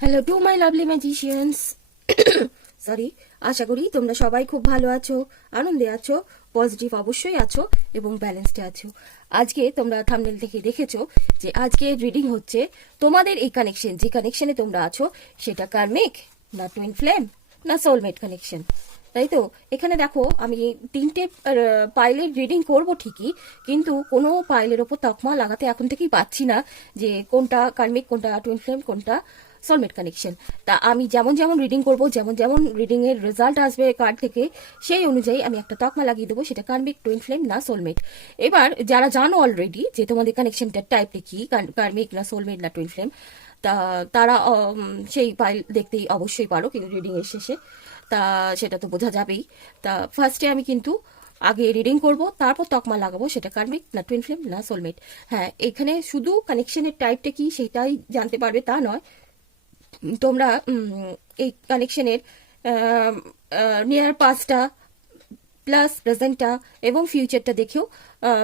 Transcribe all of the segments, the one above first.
Hello to my lovely magicians. Sorry, আশা করি তোমরা সবাই খুব ভালো আছো, আনন্দে আছো, পজিটিভ অবশ্যই আছো এবং ব্যালেন্সডে আছো। আজকে তোমরা থাম্বনেল থেকে দেখেছো যে আজকে রিডিং হচ্ছে তোমাদের এই কানেকশন, যে কানেকশনে তোমরা আছো সেটা কার্মিক না টুইন ফ্লেম না সোলমেট কানেকশন, তাই তো? এখানে দেখো আমি তিনটে পাইলের রিডিং করব ঠিকই, কিন্তু কোনো পাইলের ওপর তকমা লাগাতে এখন থেকেই পাচ্ছি না যে কোনটা কার্মিক, কোনটা টুইন ফ্লেম, কোনটা সোলমেট কানেকশন। তা আমি যেমন যেমন রিডিং করব, যেমন যেমন রিডিং এর রেজাল্ট আসবে কার্ড থেকে, সেই অনুযায়ী আমি একটা তকমা লাগিয়ে দেবো সেটা কার্মিক, টুইন ফ্লেম না সোলমেট। এবার যারা জানো অলরেডি যে তোমাদের কানেকশনটার টাইপটা কি, কার্মিক না সোলমেট না টুইন ফ্লেম, তা তারা সেই ফাইল দেখতেই অবশ্যই পারো কিন্তু রিডিং এর শেষে, তা সেটা তো বোঝা যাবেই। তা ফার্স্টে আমি কিন্তু আগে রিডিং করব, তারপর তকমা লাগাবো সেটা কার্মিক না টুইন ফ্লেম না সোলমেট। হ্যাঁ, এখানে শুধু কানেকশনের টাইপটা কি সেটাই জানতে পারবে তা নয়, তোমরা এই কানেকশনের নিয়ার পাস্টটা প্লাস প্রেজেন্টটা এবং ফিউচারটা দেখেও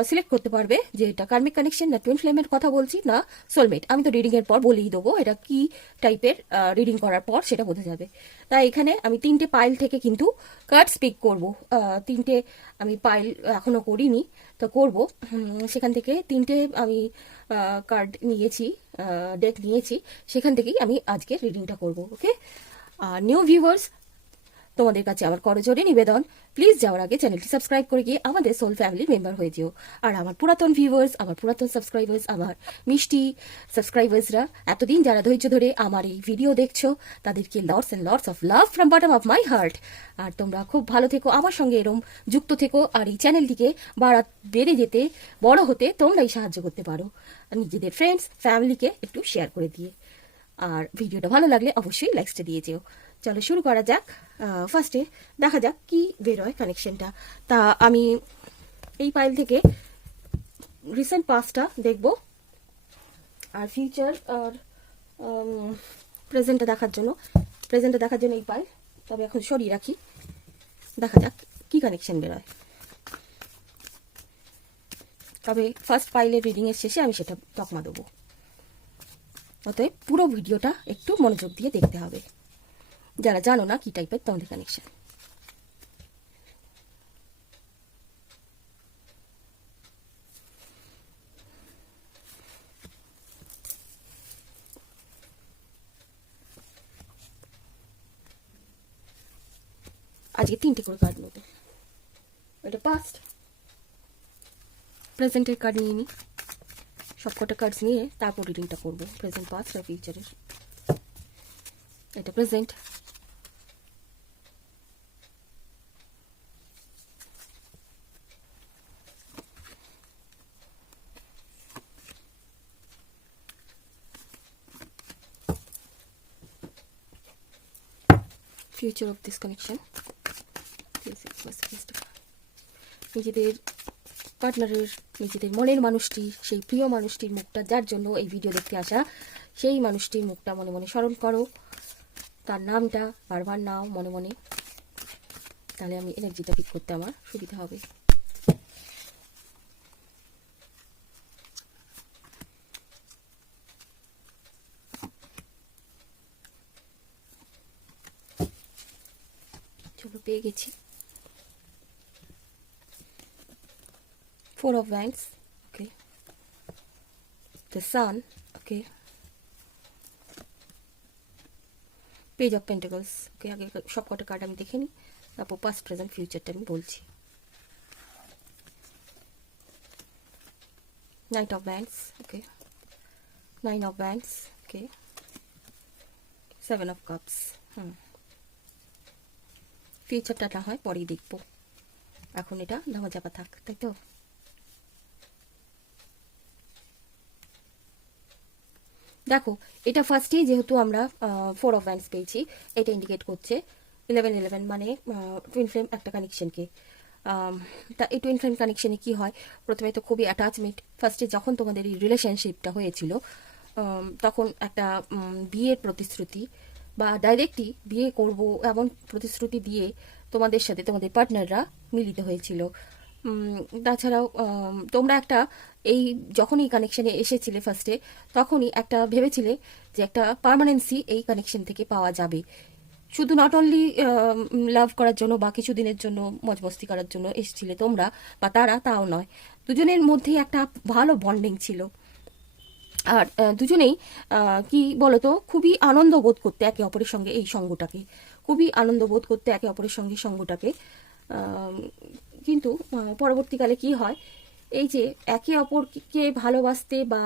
সিলেক্ট করতে পারবে যে এটা কার্মিক কানেকশন না টুইন ফ্লেমের কথা বলছি না সোলমেট। আমি তো রিডিং এর পর বলেই দেবো এটা কি টাইপের, রিডিং করার পর সেটা বোঝা যাবে। তাই এখানে আমি তিনটে পাইল থেকে কিন্তু কার্ড স্পিক করব। তিনটে আমি পাইল এখনো করিনি, তো করব। সেখান থেকে তিনটে আমি কার্ড নিয়েছি, ডেক নিয়েছি, সেখান থেকেই আমি আজকে রিডিংটা করব। ওকে, নিউ ভিউয়ার্স, তোমাদের কাছে আমার করজোরে নিবেদন, প্লিজ যাওয়ার আগে চ্যানেলটি সাবস্ক্রাইব করে গিয়ে আমাদের সোল ফ্যামিলির মেম্বার হয়ে যেও। আর আমার পুরাতন ভিউয়ার্স, আমার পুরাতন সাবস্ক্রাইবার্স, আমার মিষ্টি সাবস্ক্রাইবার্সরা, এতদিন যারা ধৈর্য ধরে আমার এই ভিডিও দেখছো, তাদেরকে lots and lots of love from bottom of my heart. আর তোমরা খুব ভালো থেকো, আমার সঙ্গে এরম যুক্ত থেকো, আর এই চ্যানেলটিকে বেড়ে যেতে, বড় হতে তোমরাই সাহায্য করতে পারো নিজেদের ফ্রেন্ডস ফ্যামিলিকে একটু শেয়ার করে দিয়ে। আর ভিডিওটা ভালো লাগলে অবশ্যই লাইকসটা দিয়ে যেও। চলো শুরু করা যাক। ফার্স্টে দেখা যাক কি বেরোয় কানেকশনটা। তা আমি এই পাইল থেকে রিসেন্ট পাস্টটা দেখব, আর ফিউচার আর প্রেজেন্টটা দেখার জন্য এই পাইল। তবে এখন সরিয়ে রাখি, দেখা যাক কি কানেকশন বেরোয়। তবে ফার্স্ট পাইলের রিডিংয়ের শেষে আমি সেটা তকমা দেবো, অতএব পুরো ভিডিওটা একটু মনোযোগ দিয়ে দেখতে হবে যারা জানো না কি টাইপের তোমাদের কানেকশন। আজকে তিনটে করে কার্ড নেবো, এটা পাস্ট প্রেজেন্টের কার্ড নিয়ে নিই, সবকটা কার্ডস নিয়ে তারপর রিডিংটা করবো, প্রেজেন্ট, পাস্ট আর ফিউচারের। এটা present, future of this connection. নিজেদের পার্টনারের, নিজেদের মনের মানুষটি, সেই প্রিয় মানুষটির মুখটা, যার জন্য এই ভিডিও দেখতে আসা, সেই মানুষটির মুখটা মনে মনে স্মরণ করো, তার নামটা বারবার নাও মনে মনে, তাহলে আমি এনার্জিটা পিক করতে আমার সুবিধা হবে। চলো, পেয়ে গেছি। Four of Wands, okay. The Sun, okay. Page of Pentacles, okay. আগে সব কটা কার্ড আমি দেখে নিই, তারপর পাস্ট প্রেজেন্ট ফিউচারটা আমি বলছি। Knight of Wands, okay. Nine of Wands, okay. Seven of Cups, ফিউচারটা না হয় পরেই দেখবো, এখন এটা ধামা চাপা থাক, তাই তো? দেখো, এটা ফার্স্টেই যেহেতু আমরা ফোর অফ ওয়ান্স পেয়েছি, এটা ইন্ডিকেট করছে 11-11 মানে টুইন ফ্লেম একটা কানেকশনকে। তা এই টুইন ফ্লেম কানেকশনে কি হয়, প্রথমে তো খুবই অ্যাটাচমেন্ট। ফার্স্টে যখন তোমাদের এই রিলেশনশিপটা হয়েছিল, তখন একটা বিয়ের প্রতিশ্রুতি বা ডাইরেক্টলি বিয়ে করব এমন প্রতিশ্রুতি দিয়ে তোমাদের সাথে তোমাদের পার্টনাররা মিলিত হয়েছিল। তাছাড়াও তোমরা একটা এই যখনই কানেকশনে এসেছিলে ফার্স্টে, তখনই একটা ভেবেছিলে যে একটা পার্মানেন্সি এই কানেকশন থেকে পাওয়া যাবে। শুধু নট অনলি লাভ করার জন্য বা কিছু দিনের জন্য মজমস্তি করার জন্য এসেছিলে তোমরা বা তারা, তাও নয়। দুজনের মধ্যেই একটা ভালো বন্ডিং ছিল। আর দুজনেই কি বলতো, খুবই আনন্দ বোধ করতে একে অপরের সঙ্গে এই সঙ্গটাকে, খুবই আনন্দ বোধ করতে একে অপরের সঙ্গে সঙ্গটাকে। কিন্তু পরবর্তীকালে কি হয়, এই যে একে অপরকে ভালোবাসতে বা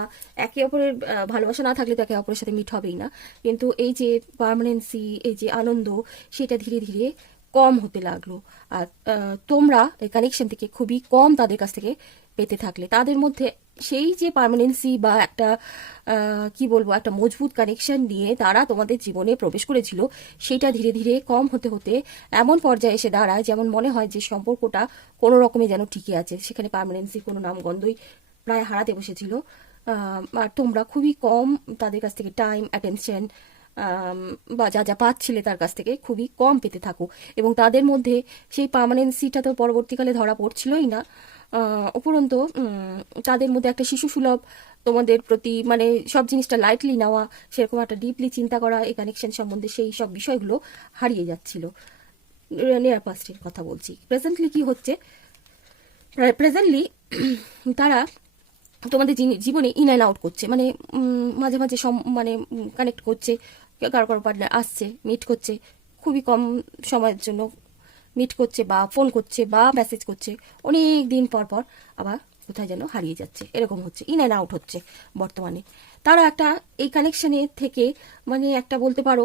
একে অপরের ভালোবাসা না থাকলে তো একে অপরের সাথে মিট হবেই না, কিন্তু এই যে পার্মানেন্সি, এই যে আনন্দ, সেটা ধীরে ধীরে কম হতে লাগলো। আর তোমরা এই কানেকশন থেকে খুবই কম তাদের কাছ থেকে পেতে থাকলে। তাদের মধ্যে সেই যে পার্মানেন্সি বা একটা কি বলবো, একটা মজবুত কানেকশন নিয়ে তারা তোমাদের জীবনে প্রবেশ করেছিল, সেটা ধীরে ধীরে কম হতে হতে এমন পর্যায়ে এসে দাঁড়ায় যেমন মনে হয় যে সম্পর্কটা কোনো রকমে যেন টিকে আছে, সেখানে পার্মানেন্সি কোনো নামগন্ধই প্রায় হারাতে বসেছিল। আর তোমরা খুবই কম তাদের কাছ থেকে টাইম, অ্যাটেনশন বা যা যা পাচ্ছিলে তার কাছ থেকে খুবই কম পেতে থাকো। এবং তাদের মধ্যে সেই পার্মানেন্সিটা তো পরবর্তীকালে ধরা পড়ছিলই না, উপরন্তু তাদের মধ্যে একটা শিশু সুলভ তোমাদের প্রতি, মানে সব জিনিসটা লাইটলি নেওয়া, সেরকম একটা ডিপলি চিন্তা করা এই কানেকশন সম্বন্ধে, সেই সব বিষয়গুলো হারিয়ে যাচ্ছিল। নিয়ার পাস্টের কথা বলছি। প্রেজেন্টলি কি হচ্ছে, প্রেজেন্টলি তারা তোমাদের জীবনে ইন অ্যান্ড আউট করছে, মানে মাঝে মাঝে মানে কানেক্ট করছে, কারো কারো পার্টনার আসছে, মিট করছে, খুবই কম সময়ের জন্য মিট করছে বা ফোন করছে বা মেসেজ করছে, অনেক দিন পর পর আবার কোথায় যেন হারিয়ে যাচ্ছে, এরকম হচ্ছে, ইন অ্যান্ড আউট হচ্ছে বর্তমানে। তারা একটা এই কানেকশনে থেকে, মানে একটা বলতে পারো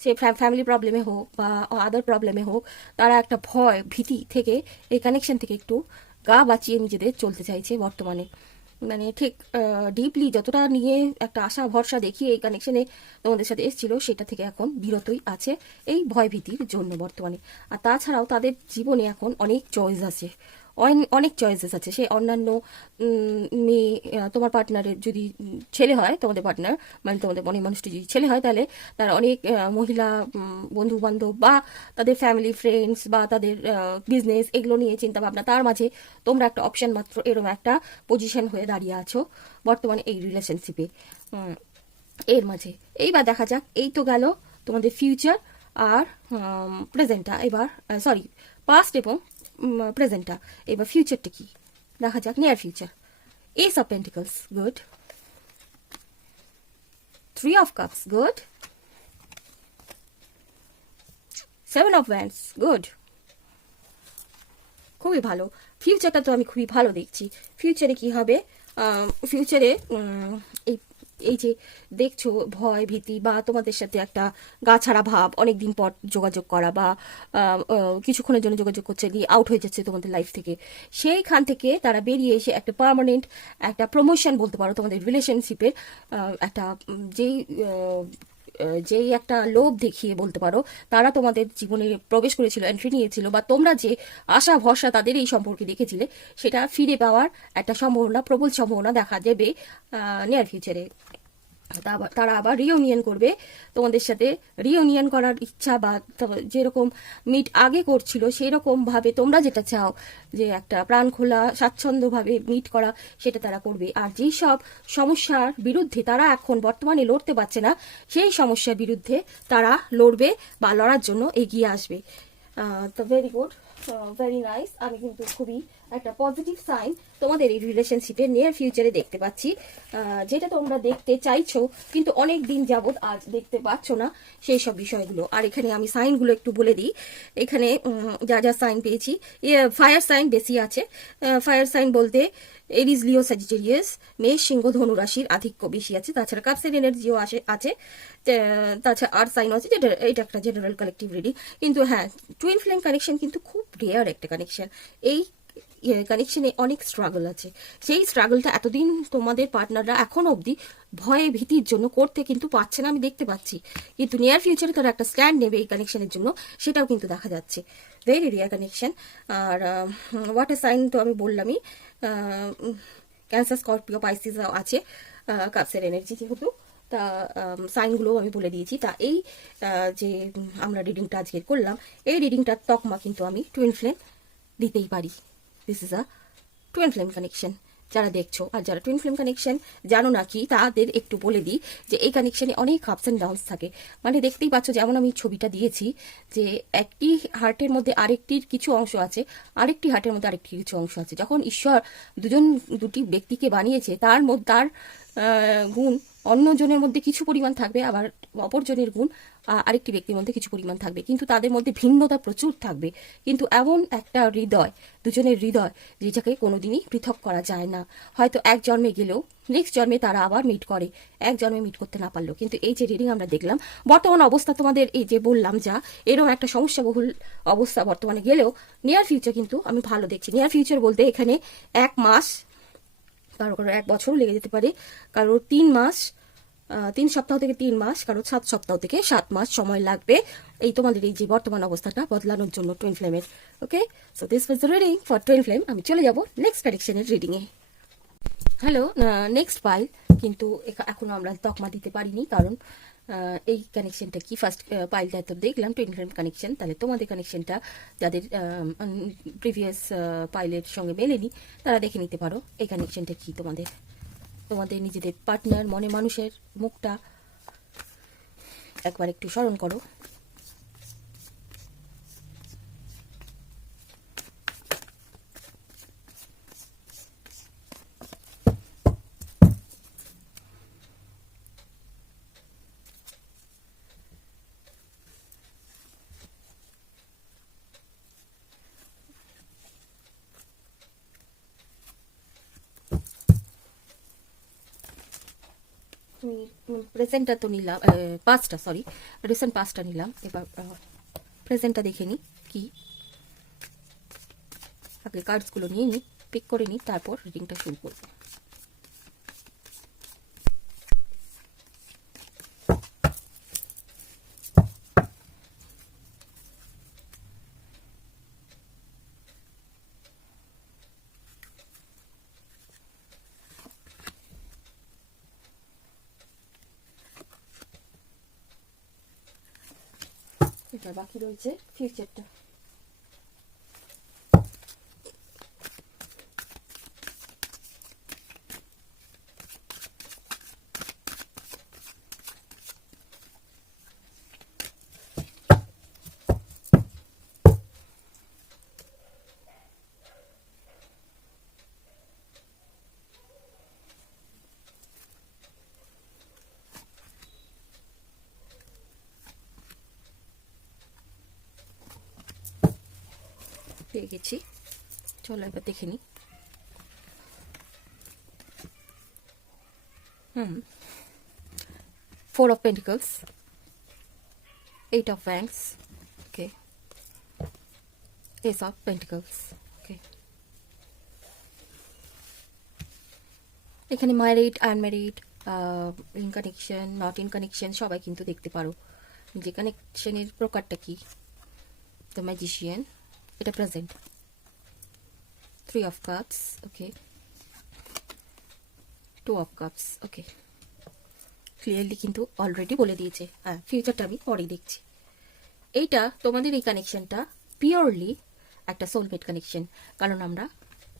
সে ফ্যামিলি প্রবলেমে হোক বা আদার প্রবলেমে হোক, তারা একটা ভয় ভীতি থেকে এই কানেকশন থেকে একটু গা বাঁচিয়ে নিজেদের চলতে চাইছে বর্তমানে। মানে ঠিক ডিপলি যতটা নিয়ে একটা আশা ভরসা দেখিয়ে এই কানেকশনে তোমাদের সাথে এসেছিল, সেটা থেকে এখন বিরতই আছে এই ভয় ভীতির জন্য বর্তমানে। আর তাছাড়াও তাদের জীবনে এখন অনেক চয়েস আছে, অনেক চয়েসেস আছে। সে অন্যান্য মেয়ে, তোমার পার্টনারের যদি ছেলে হয়, তোমাদের পার্টনার মানে তোমাদের মনের মানুষটি যদি ছেলে হয়, তাহলে তারা অনেক মহিলা বন্ধু বান্ধব বা তাদের ফ্যামিলি ফ্রেন্ডস বা তাদের বিজনেস, এগুলো নিয়ে চিন্তা ভাবনা, তার মাঝে তোমরা একটা অপশন মাত্র, এরকম একটা পজিশন হয়ে দাঁড়িয়ে আছো বর্তমানে এই রিলেশনশিপে। এর মাঝে এইবার দেখা যাক, এই তো গেল তোমাদের ফিউচার আর প্রেজেন্টটা। এবার সরি, পাস্ট এবং প্রেজেন্টটা। এবার ফিউচারটা কি দেখা যাক, near future. S of pentacles, good. 3 of cups, good. 7 of wands, good. খুবই ভালো। ফিউচারটা তো আমি খুবই ভালো দেখছি। ফিউচারে কি হবে, ফিউচারে এই এই যে দেখছো ভয় ভীতি বা তোমাদের সাথে একটা গা ছাড়া ভাব, অনেকদিন পর যোগাযোগ করা বা কিছুক্ষণের জন্য যোগাযোগ করছে, দিয়ে আউট হয়ে যাচ্ছে তোমাদের লাইফ থেকে, সেইখান থেকে তারা বেরিয়ে এসে একটা পার্মানেন্ট একটা প্রমোশন বলতে পারো তোমাদের রিলেশনশিপের, একটা যেই একটা লোভ দেখিয়ে বলতে পারো তারা তোমাদের জীবনে প্রবেশ করেছিল, এন্ট্রি নিয়েছিল, বা তোমরা যে আশা ভরসা তাদের এই সম্পর্কে দেখেছিলে, সেটা ফিরে পাওয়ার একটা সম্ভাবনা, প্রবল সম্ভাবনা দেখা যাবে নিয়ার ফিউচারে। তারা আবার রিউনিয়ন করবে তোমাদের সাথে। রিউনিয়ন করার ইচ্ছা বা যেরকম মিট আগে করছিল সেই রকম ভাবে তোমরা যেটা চাও, যে একটা প্রাণ খোলা স্বাচ্ছন্দ্যভাবে মিট করা, সেটা তারা করবে। আর যেই সব সমস্যার বিরুদ্ধে তারা এখন বর্তমানে লড়তে পারছে না, সেই সমস্যার বিরুদ্ধে তারা লড়বে বা লড়ার জন্য এগিয়ে আসবে। তো ভেরি গুড, ভেরি নাইস। আমি কিন্তু খুবই একটা পজিটিভ সাইন তোমাদের এই রিলেশনশিপে নিয়ার ফিউচারে দেখতে পাচ্ছি, যেটা তোমরা দেখতে চাইছো কিন্তু অনেক দিন যাবত আজ দেখতে পাচ্ছ না, সেই সব বিষয়গুলো। আর এখানে আমি সাইনগুলো একটু বলে দিই। এখানে যা যা সাইন পেয়েছি, ফায়ার সাইন বেশি আছে। ফায়ার সাইন বলতে এরিজ, লিও, স্যাজিটেরিয়াস, মেষ, সিংহ, ধনু রাশির আধিক্য বেশি আছে। তাছাড়া কাপসের এনার্জিও আছে। তাছাড়া আর্থ সাইন আছে, যেটা এটা একটা জেনারেল কালেকটিভ রিডিং। কিন্তু হ্যাঁ, টুইন ফ্লেম কানেকশন কিন্তু খুব রেয়ার একটা কানেকশন। এই কানেকশনে অনেক স্ট্রাগল আছে। সেই স্ট্রাগলটা এতদিন তোমাদের পার্টনাররা এখন অবধি ভয়ে ভীতির জন্য করতে কিন্তু পারছে না, আমি দেখতে পাচ্ছি। কিন্তু নিয়ার ফিউচারে তারা একটা স্ট্যান্ড নেবে এই কানেকশনের জন্য, সেটাও কিন্তু দেখা যাচ্ছে। Very rare connection. আর ওয়াটার সাইন তো আমি বললামই, ক্যান্সার, স্করপিও, পাইসিস আছে কাপসের এনার্জি যেহেতু। তা সাইনগুলো আমি বলে দিয়েছি। তা এই যে আমরা রিডিংটা আজকে করলাম, এই রিডিংটার তকমা কিন্তু আমি টুইন ফ্লেম দিতেই পারি। This is a twin flame connection. যারা দেখছো আর যারা টুইন ফ্লেম কানেকশন জানো না কি, তাদের একটু বলে দিই যে এই কানেকশনে অনেক আপস অ্যান্ড ডাউনস থাকে। মানে দেখতেই পাচ্ছ, যেমন আমি ছবিটা দিয়েছি যে একটি হার্টের মধ্যে আরেকটির কিছু অংশ আছে, আরেকটি হার্টের মধ্যে আরেকটি কিছু অংশ আছে। যখন ঈশ্বর দুটি ব্যক্তিকে বানিয়েছে, তার গুণ অন্যজনের মধ্যে কিছু পরিমাণ থাকবে, আবার অপরজনের গুণ আরেকটি ব্যক্তির মধ্যে কিছু পরিমাণ থাকবে, কিন্তু তাদের মধ্যে ভিন্নতা প্রচুর থাকবে। কিন্তু এমন একটা হৃদয়, দুজনের হৃদয়, যেটাকে কোনোদিনই পৃথক করা যায় না। হয়তো এক জন্মে গেলেও নেক্সট জন্মে তারা আবার মিট করে, এক জন্মে মিট করতে না পারলো। কিন্তু এই যে রিডিং আমরা দেখলাম, বর্তমান অবস্থা তোমাদের এই যে বললাম যা, এরকম একটা সমস্যাবহুল অবস্থা বর্তমানে গেলেও নিয়ার ফিউচার কিন্তু আমি ভালো দেখছি। নিয়ার ফিউচার বলতে এখানে 1 মাস, কারো কারো 1 বছরও লেগে যেতে পারে, কারো 3 মাস, 3 সপ্তাহ থেকে 3 মাস, কারো 7 সপ্তাহ থেকে 7 মাস সময় লাগবে এই তোমাদের এই যে বর্তমান অবস্থাটা বদলানোর জন্য টুইন ফ্লেমের। Okay, so this was the reading for twin flame. আমি চলে যাব নেক্সট প্রেডিকশনের রিডিংয়ে। হ্যালো, নেক্সট পাইল, কিন্তু এখনো আমরা তকমা দিতে পারিনি, কারণ এই কানেকশনটা কি, ফার্স্ট পাইলটা তো দেখলাম টুইন ফ্লেম কানেকশন। তাহলে তোমাদের কানেকশনটা যাদের প্রিভিয়াস পাইলের সঙ্গে মেলেনি, তারা দেখে নিতে পারো এই কানেকশনটা কি। তোমাদের নিজেদের পার্টনার, মনে মানুষের মুখটা একবার একটু স্মরণ করো। প্রেজেন্টটা তো নিলাম, পাস্টটা, সরি, রিসেন্ট পাস্টটা নিলাম। এবার প্রেজেন্টটা দেখে নিই কি। আগে কার্ডসগুলো নিয়ে নিই, পিক করে নিই, তারপর রিডিংটা শুরু করবো। এটা বাকি রয়েছে ফিউচারটা। পেয়ে গেছি, চলো এবার দেখে নিই। Four of Pentacles, 8 of Wands, okay, Ace of Pentacles, okay. এখানে married, unmarried, in connection, not in connection সবাই কিন্তু দেখতে পারো যে কানেকশনের প্রকারটা কি। দ্য ম্যাজিশিয়ান, এটা present. 3 of Cups, okay, 2 of Cups, okay. Clearly কিন্তু অলরেডি বলে দিয়েছে। হ্যাঁ, ফিউচারটা আমি পরেই দেখছি। এইটা তোমাদের এই কানেকশনটা পিওরলি একটা সোলমেট কানেকশন, কারণ আমরা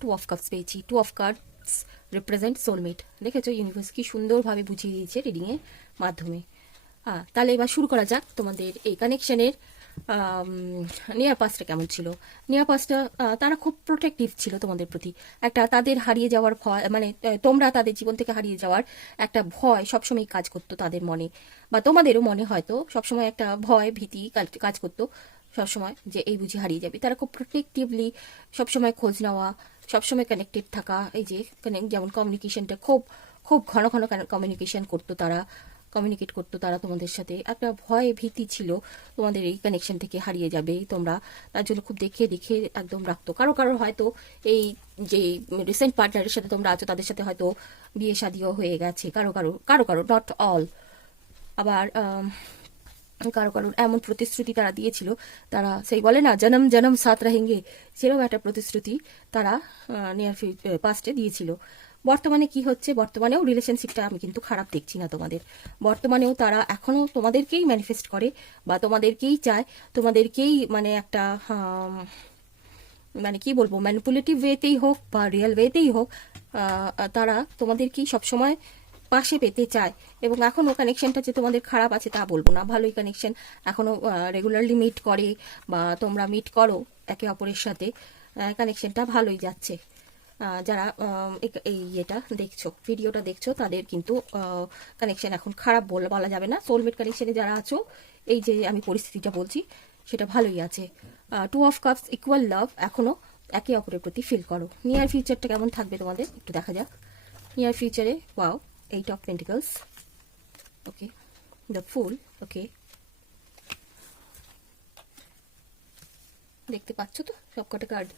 2 of Cups পেয়েছি। 2 of Cups রিপ্রেজেন্ট সোলমেট। দেখেছো ইউনিভার্স কি সুন্দরভাবে বুঝিয়ে দিয়েছে রিডিংয়ের মাধ্যমে। তাহলে এবার শুরু করা যাক তোমাদের এই কানেকশনের। নিয়ার পাস্টটা কেমন ছিল? নিয়ার পাস্টটা তারা খুব প্রোটেক্টিভ ছিল তোমাদের প্রতি। একটা তাদের হারিয়ে যাওয়ার ভয়, মানে তোমরা তাদের জীবন থেকে হারিয়ে যাওয়ার একটা ভয় সবসময় কাজ করতো তাদের মনে, বা তোমাদেরও মনে হয়তো সবসময় একটা ভয় ভীতি কাজ করতো সবসময়, যে এই বুঝি হারিয়ে যাবে। তারা খুব প্রোটেক্টিভলি সবসময় খোঁজ নেওয়া, সবসময় কানেক্টেড থাকা, এই যে যেমন কমিউনিকেশনটা খুব খুব ঘন ঘন কমিউনিকেট করতো তারা তোমাদের সাথে। একটা ভয় ভীতি ছিল তোমাদের এই কানেকশন থেকে হারিয়ে যাবে তোমরা, তার জন্য খুব দেখে দেখে একদম রাখতো। কারো হয়তো এই যে রিসেন্ট পার্টনারের সাথে তোমরা আছো তাদের সাথে হয়তো বিয়ে শাদিও হয়ে গেছে, কারো নট অল। আবার কারো এমন প্রতিশ্রুতি তারা দিয়েছিল, তারা সেই বলে না জনম জনম সাথ রহেঙ্গে, সেরকম একটা প্রতিশ্রুতি তারা নিয়ার পাস্টে দিয়েছিল। বর্তমানে কি হচ্ছে? বর্তমানেও রিলেশনশিপটা আমি কিন্তু খারাপ দেখছি না তোমাদের। বর্তমানেও তারা এখনো তোমাদেরকেই ম্যানিফেস্ট করে, বা তোমাদেরকেই চায়, তোমাদেরকেই মানে একটা মানে কি বলবো, ম্যানিপুলেটিভ ওয়েতেই হোক বা রিয়েল ওয়েতেই হোক, তারা তোমাদেরকেই সবসময় পাশে পেতে চায়। এবং এখনও কানেকশনটা যে তোমাদের খারাপ আছে তা বলবো না, ভালোই কানেকশন, এখনও রেগুলারলি মিট করে বা তোমরা মিট করো একে অপরের সাথে, কানেকশনটা ভালোই যাচ্ছে। যারা এই ইয়েটা দেখছো, ভিডিওটা দেখছো, তাদের কিন্তু কানেকশন এখন খারাপ বলা যাবে না। সোলমেট কানেকশনে যারা আছো, এই যে আমি পরিস্থিতিটা বলছি সেটা ভালোই আছে। 2 of Cups ইকুয়াল লাভ, এখনো একে অপরের প্রতি ফিল করো। নিয়ার ফিউচারটা কেমন থাকবে তোমাদের একটু দেখা যাক। নিয়ার ফিউচারে wow, 8 of Pentacles, okay, the fool, okay, দেখতে পাচ্ছ তো সবকটা কার্ড।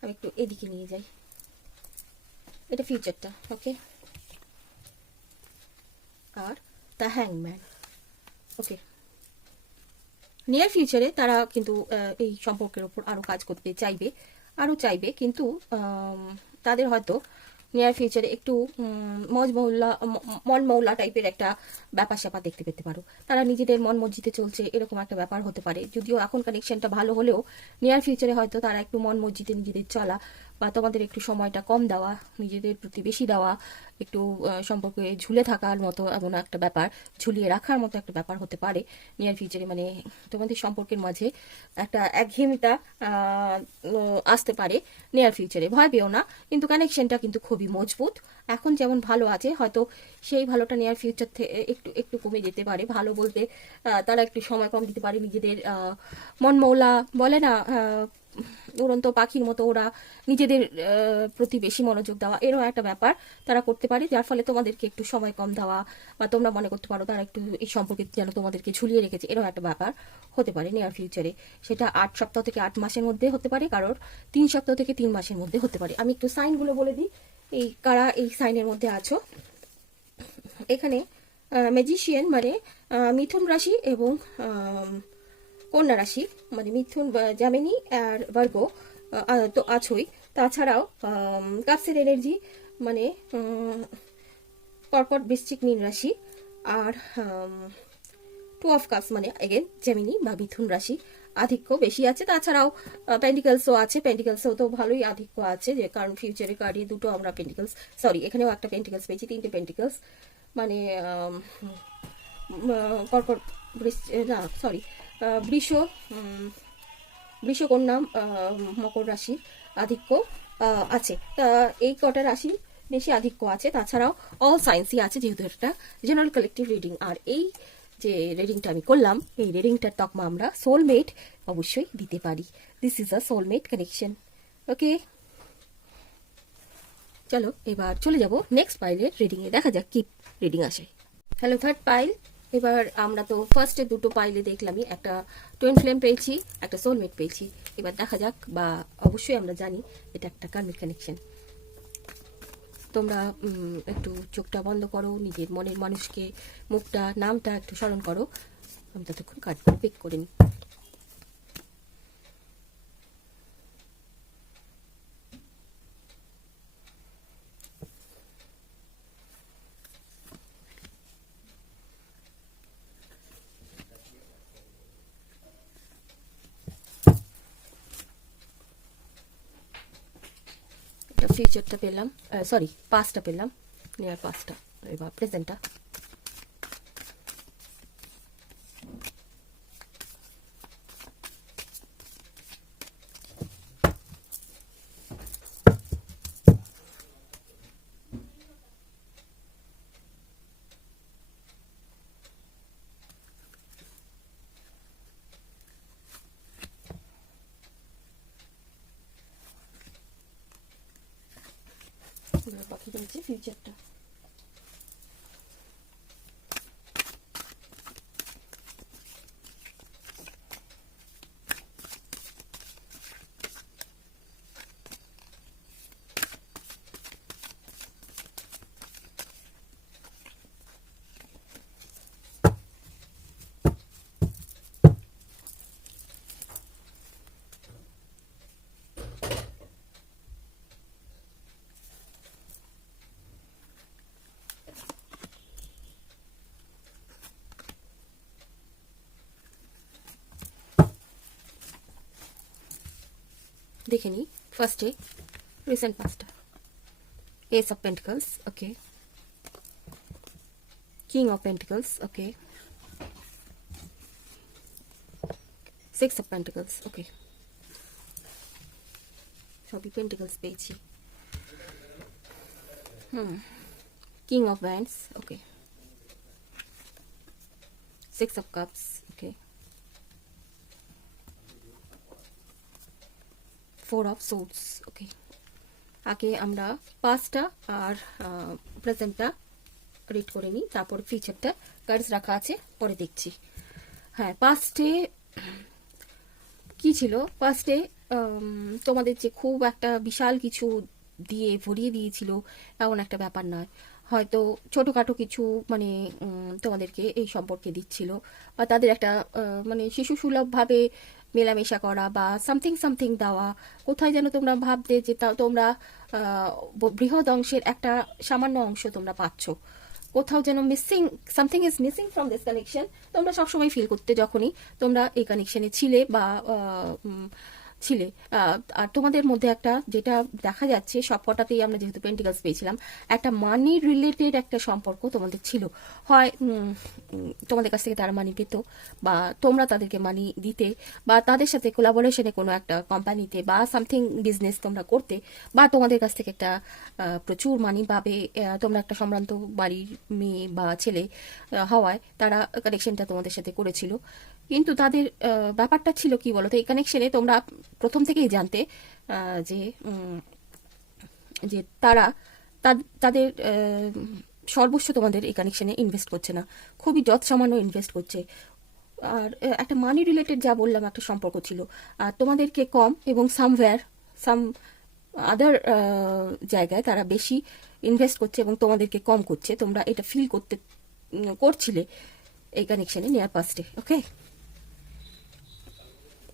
আমি একটু এদিকে নিয়ে যাই, এটা ফিউচারটা, ওকে, আর দ্য হ্যাংম্যান, ওকে। নিয়ার ফিউচারে তারা কিন্তু এই সম্পর্কের ওপর আরও কাজ করতে চাইবে, কিন্তু তাদের হয়তো নিয়ার ফিউচারে একটু মন মৌলা টাইপের একটা ব্যাপার স্যাপার দেখতে পেতে পারো। তারা নিজেদের মন মসজিদে চলছে, এরকম একটা ব্যাপার হতে পারে। যদিও এখন কানেকশনটা ভালো হলেও নিয়ার ফিউচারে হয়তো তারা একটু মন মসজিদে নিজেদের চলা, বা তোমাদের একটু সময়টা কম দেওয়া, নিজেদের প্রতি বেশি দেওয়া, একটু সম্পর্কে ঝুলে থাকার মতো এমন একটা ব্যাপার, ঝুলিয়ে রাখার মতো একটা ব্যাপার হতে পারে নিয়ার ফিউচারে। মানে তোমাদের সম্পর্কের মাঝে একটা একঘেয়েমিতা আসতে পারে নিয়ার ফিউচারে। ভয় পেও না, কিন্তু কানেকশনটা কিন্তু খুবই মজবুত। এখন যেমন ভালো আছে, হয়তো সেই ভালোটা নিয়ার ফিউচার থেকে একটু একটু কমে যেতে পারে। ভালো বলতে তারা একটু সময় কম দিতে পারে নিজেদের, মন মৌলা বলে না, উড়ন্ত পাখির মতো ওরা নিজেদের প্রতি বেশি মনোযোগ দেওয়া, এরও একটা ব্যাপার তারা করতে পারে, যার ফলে তোমাদেরকে একটু সময় কম দেওয়া, বা তোমরা মনে করতে পারো তারা একটু এই সম্পর্কে যেন তোমাদেরকে ঝুলিয়ে রেখেছে, এরও একটা ব্যাপার হতে পারে নিয়ার ফিউচারে। সেটা 8 সপ্তাহ থেকে 8 মাসের মধ্যে হতে পারে, কারোর 3 সপ্তাহ থেকে 3 মাসের মধ্যে হতে পারে। আমি একটু সাইনগুলো বলে দিই, এই কারা এই সাইনের মধ্যে আছো। এখানে ম্যাজিশিয়ান মানে মিথুন রাশি এবং কন্যা রাশি, মানে মিথুন, জেমিনি আর ভার্গো তো আছোই। তাছাড়াও কাপসের এনার্জি মানে কর্কট, বৃশ্চিক, মীন রাশি, আর 2 of Cups মানে এগেন জেমিনি বা মিথুন রাশি, আধিক্য বেশি আছে। তাছাড়াও পেন্টিকলসও আছে, পেন্টিকলসও তো ভালোই আধিক্য আছে, যে কারণ ফিউচারের কার্ডে দুটো আমরা পেন্টিকলস, সরি এখানেও একটা পেন্টিকলস পেয়েছি, 3টে পেন্টিকলস, মানে কর্কট, না সরি, বৃষ, কন্যা, মকর রাশির আধিক্য আছে। তা এই কটা রাশি বেশি আধিক্য আছে। তাছাড়াও অল সায়েন্সই আছে, যেহেতু একটা জেনারেল কালেকটিভ রিডিং। আর এই যে রিডিংটা আমি করলাম, এই রিডিংটার তকমা আমরা সোলমেট অবশ্যই দিতে পারি। This is a soulmate connection, okay. চলো এবার চলে যাব নেক্সট পাইলের রিডিংয়ে, দেখা যাক কি রিডিং আসে। হ্যালো থার্ড পাইল, এবার আমরা তো ফার্স্টে দুটো পাইলে দেখলামই, একটা টুইন ফ্লেম পেয়েছি, একটা সোলমেট পেয়েছি। এবার দেখা যাক, বা অবশ্যই আমরা জানি এটা একটা কার্মিক কানেকশন। তোমরা একটু চোখটা বন্ধ করো, নিজের মনের মানুষকে, মুখটা, নামটা একটু স্মরণ করো। আমি ততক্ষণ কার্ডটা পিক করে নিই। ফিউচারটা পেলাম, সরি পাস্টটা পেলাম, নিয়ার পাস্টটা, এবার প্রেজেন্টটা। পাখি বলছে ফিউচারটা। দেখে নিই। ফার্স্টে রিসেন্ট পাস্টটা, ace of pentacles, okay, king of pentacles, okay, six of pentacles, okay, সবই পেন্টিকলস পেয়েছি। King of wands, okay, six of cups, okay, four of swords, okay. আগে আমরা পাস্টটা আর প্রেজেন্টটা রিড করে নিই, তারপর ফিউচারটা কার্ডস রাখা আছে, পরে দেখছি। হ্যাঁ, পাস্টে কি ছিল? পাস্টে তোমাদের যে খুব একটা বিশাল কিছু দিয়ে ভরিয়ে দিয়েছিল এমন একটা ব্যাপার নয়, হয়তো ছোটোখাটো কিছু মানে তোমাদেরকে এই সম্পর্কে দিচ্ছিল, বা তাদের একটা মানে শিশু সুলভভাবে মেলামেশা করা বা সামথিং সামথিং দেওয়া। কোথায় যেন তোমরা ভাবতে যে তোমরা বৃহৎ অংশের একটা সামান্য অংশ তোমরা পাচ্ছ, কোথাও যেন missing, something is missing from this connection. তোমরা সবসময় ফিল করতে যখনই তোমরা এই কানেকশনে ছিলে বা ছিলে। আর তোমাদের মধ্যে একটা যেটা দেখা যাচ্ছে, সবকটাতেই আমরা যেহেতু পেন্টিকলস পেয়েছিলাম, একটা মানি রিলেটেড একটা সম্পর্ক তোমাদের ছিল। হয় তোমাদের কাছ থেকে তারা মানি পেত, বা তোমরা তাদেরকে মানি দিতে, বা তাদের সাথে কোলাবোরেশনে কোনো একটা কোম্পানিতে বা সামথিং বিজনেস তোমরা করতে, বা তোমাদের কাছ থেকে একটা প্রচুর মানি পাবে। তোমরা একটা সম্ভ্রান্ত বাড়ির মেয়ে বা ছেলে হওয়ায় তারা কানেকশনটা তোমাদের সাথে করেছিল। কিন্তু তাদের ব্যাপারটা ছিল কি বলতো, এই কানেকশনে তোমরা প্রথম থেকেই জানতে যে যে তারা তাদের সর্বস্ব তোমাদের এই কানেকশনে ইনভেস্ট করছে না, খুবই যৎসামান্য ইনভেস্ট করছে। আর একটা মানি রিলেটেড যা বললাম একটা সম্পর্ক ছিল, আর তোমাদেরকে কম এবং সাম আদার জায়গায় তারা বেশি ইনভেস্ট করছে এবং তোমাদেরকে কম করছে। তোমরা এটা ফিল করছিলে এই কানেকশনে নিয়ার পাস্টে, ওকে।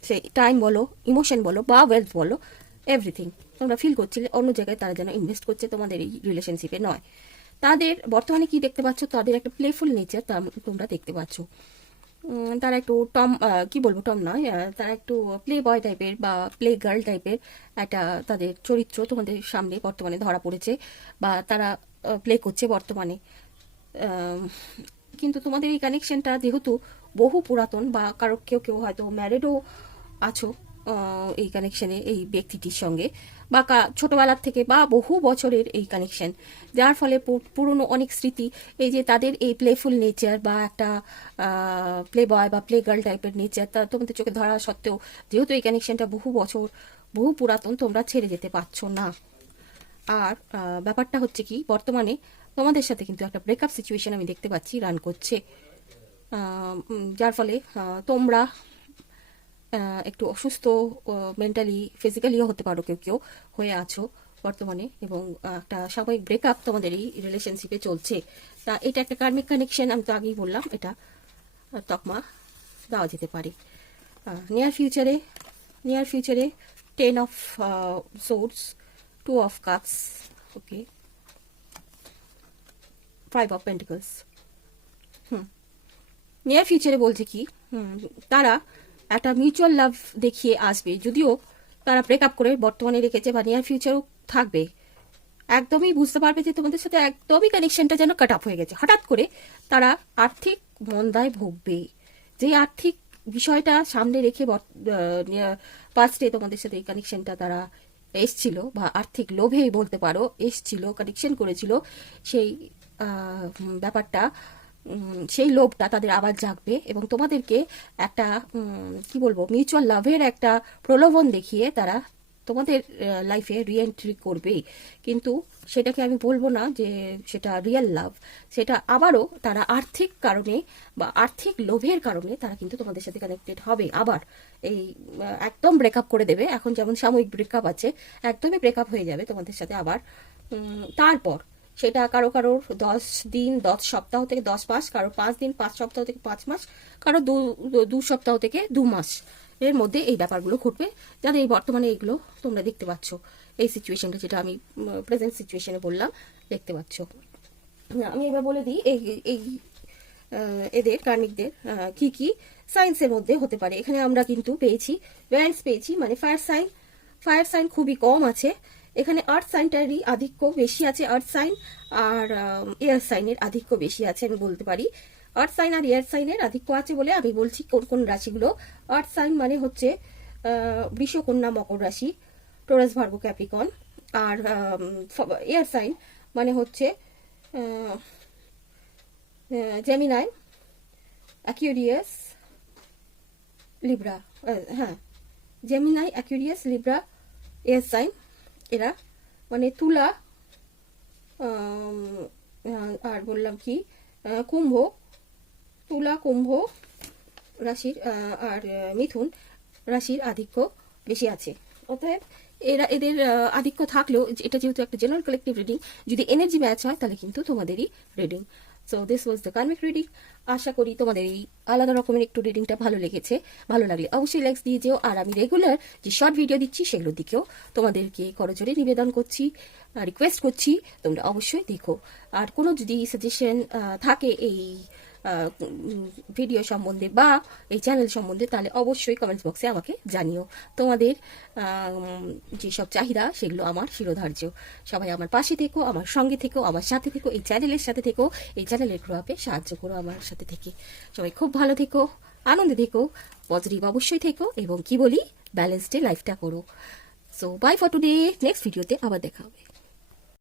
সেই টাইম বলো, ইমোশন বলো বা ওয়েলথ বলো, এভরিথিং তোমরা ফিল করছিলে অন্য জায়গায় তারা যেন ইনভেস্ট করছে, তোমাদের এই রিলেশনশিপে নয়। তাদের বর্তমানে কি দেখতে পাচ্ছ? তাদের একটা প্লেফুল নেচার তোমরা দেখতে পাচ্ছ। তারা একটু টম, কি বলবো, টম নয়, তারা একটু প্লে বয় টাইপের বা প্লে গার্ল টাইপের একটা তাদের চরিত্র তোমাদের সামনে বর্তমানে ধরা পড়েছে, বা তারা প্লে করছে বর্তমানে। কিন্তু তোমাদের এই কানেকশনটা যেহেতু বহু পুরাতন, বা কারো কেউ কেউ হয়তো ম্যারিডও আছো এই কানেকশনে এই ব্যক্তিটির সঙ্গে, বা ছোটবেলার থেকে বা বহু বছরের এই কানেকশন, যার ফলে পুরনো অনেক স্মৃতি, এই যে তাদের এই প্লেফুল নেচার বা একটা প্লে বয় বা প্লে গার্ল টাইপের নেচার তা তোমাদের চোখে ধরা সত্ত্বেও, যেহেতু এই কানেকশনটা বহু বছর বহু পুরাতন, তোমরা ছেড়ে যেতে পারছো না। আর ব্যাপারটা হচ্ছে কি, বর্তমানে তোমাদের সাথে কিন্তু একটা ব্রেকআপ সিচুয়েশন আমি দেখতে পাচ্ছি রান করছে, যার ফলে তোমরা একটু অসুস্থ মেন্টালি ফিজিক্যালিও হতে পারো, কেউ কেউ হয়ে আছো বর্তমানে, এবং একটা সাময়িক ব্রেকআপ তোমাদের এই রিলেশনশিপে চলছে। তা এটা একটা কার্মিক কানেকশন, আমি তো আগেই বললাম, এটা তকমা দেওয়া যেতে পারে। নিয়ার ফিউচারে 10 of swords, 2 of cups, okay, 5 of pentacles. Near ফিউচারে বলছে কি, তারা একটা মিউচুয়াল লাভ দেখিয়ে আসবে, যদিও তারা ব্রেকআপ করে বর্তমানে রেখেছে, বা নিয়ার ফিউচারও থাকবে। একদমই বুঝতে পারবে যে তোমাদের সাথে একদমই কানেকশনটা যেন কাট আপ হয়ে গেছে। হঠাৎ করে তারা আর্থিক মন্দায় ভুগবে, যে আর্থিক বিষয়টা সামনে রেখে পাস্টে তোমাদের সাথে এই কানেকশনটা তারা এসছিল, বা আর্থিক লোভেই বলতে পারো এসছিল, কানেকশন করেছিল, সেই ব্যাপারটা, সেই লোভটা তাদের আবার জাগবে এবং তোমাদেরকে একটা কি বলবো, মিউচুয়াল লাভের একটা প্রলোভন দেখিয়ে তারা তোমাদের লাইফে রিএন্ট্রি করবে। কিন্তু সেটাকে আমি বলবো না যে সেটা রিয়েল লাভ, সেটা আবারও তারা আর্থিক কারণে বা আর্থিক লোভের কারণে তারা কিন্তু তোমাদের সাথে কানেক্টেড হবে আবার। এই একদম ব্রেকআপ করে দেবে, এখন যেমন সাময়িক ব্রেকআপ আছে, একদমই ব্রেকআপ হয়ে যাবে তোমাদের সাথে আবার। তারপর সেটা কারো কারোর 10 দিন 10 সপ্তাহ থেকে 10 মাস, কারো 5 দিন 5 সপ্তাহ থেকে 5 মাস, কারো 2 সপ্তাহ থেকে 2 মাস এর মধ্যে এই ব্যাপারগুলো ঘটবে, যাদের এই বর্তমানে এগুলো তোমরা দেখতে পাচ্ছ, এই সিচুয়েশনটা যেটা আমি প্রেজেন্ট সিচুয়েশনে বললাম দেখতে পাচ্ছ। আমি এবার বলে দিই এই এদের কার্মিকদের কি কি সাইন্সের মধ্যে হতে পারে। এখানে আমরা কিন্তু পেয়েছি ভ্যান্স পেয়েছি, মানে ফায়ার সাইন, ফায়ার সাইন খুবই কম আছে। এখানে আর্থ সাইনটারই আধিক্য বেশি আছে, আর্থ সাইন আর এয়ার সাইনের আধিক্য বেশি আছে আমি বলতে পারি। আর্থ সাইন আর এয়ার সাইনের আধিক্য আছে বলে আমি বলছি কোন কোন রাশিগুলো। আর্থ সাইন মানে হচ্ছে বৃষ, কন্যা, মকর রাশি, টোরাস, ভার্গো, ক্যাপ্রিকন। আর এয়ার সাইন মানে হচ্ছে জেমিনাই, অ্যাকুয়ারিয়াস, লিব্রা। হ্যাঁ, Gemini, Aquarius, Libra air sign এরা। মানে তুলা, আর বললাম কি কুম্ভ, তুলা, কুম্ভ রাশির আর মিথুন রাশির আধিক্য বেশি আছে। অতএব এদের আধিক্য থাকলেও এটা যেহেতু একটা জেনারেল কালেকটিভ রিডিং, যদি এনার্জি ম্যাচ হয় তাহলে কিন্তু তোমাদেরই reading. So this was the karmic reading. আশা করি তোমাদের এই আলাদা রকমের একটু রিডিংটা ভালো লেগেছে। ভালো লাগলে অবশ্যই লাইকস দিয়ে যেও। আর আমি রেগুলার যে শর্ট ভিডিও দিচ্ছি সেগুলোর দিকেও তোমাদেরকে করজোরে নিবেদন করছি, রিকোয়েস্ট করছি তোমরা অবশ্যই দেখো। আর কোনো যদি সাজেশন থাকে এই ভিডিও সম্বন্ধে বা এই চ্যানেল সম্বন্ধে, তাহলে অবশ্যই কমেন্টস বক্সে আমাকে জানিও। তোমাদের যেসব চাহিদা সেগুলো আমার শিরোধার্য। সবাই আমার পাশে থেকো, আমার সঙ্গে থেকো, আমার সাথে থেকো, এই চ্যানেলের সাথে থেকো, এই চ্যানেলের গ্রো আপে সাহায্য করো আমার সাথে থেকে। সবাই খুব ভালো থেকো, আনন্দে থেকো, পজিটিভ অবশ্যই থেকো, এবং কি বলি ব্যালেন্সড লাইফটা করো। So bye for today. Next ভিডিওতে আবার দেখা হবে।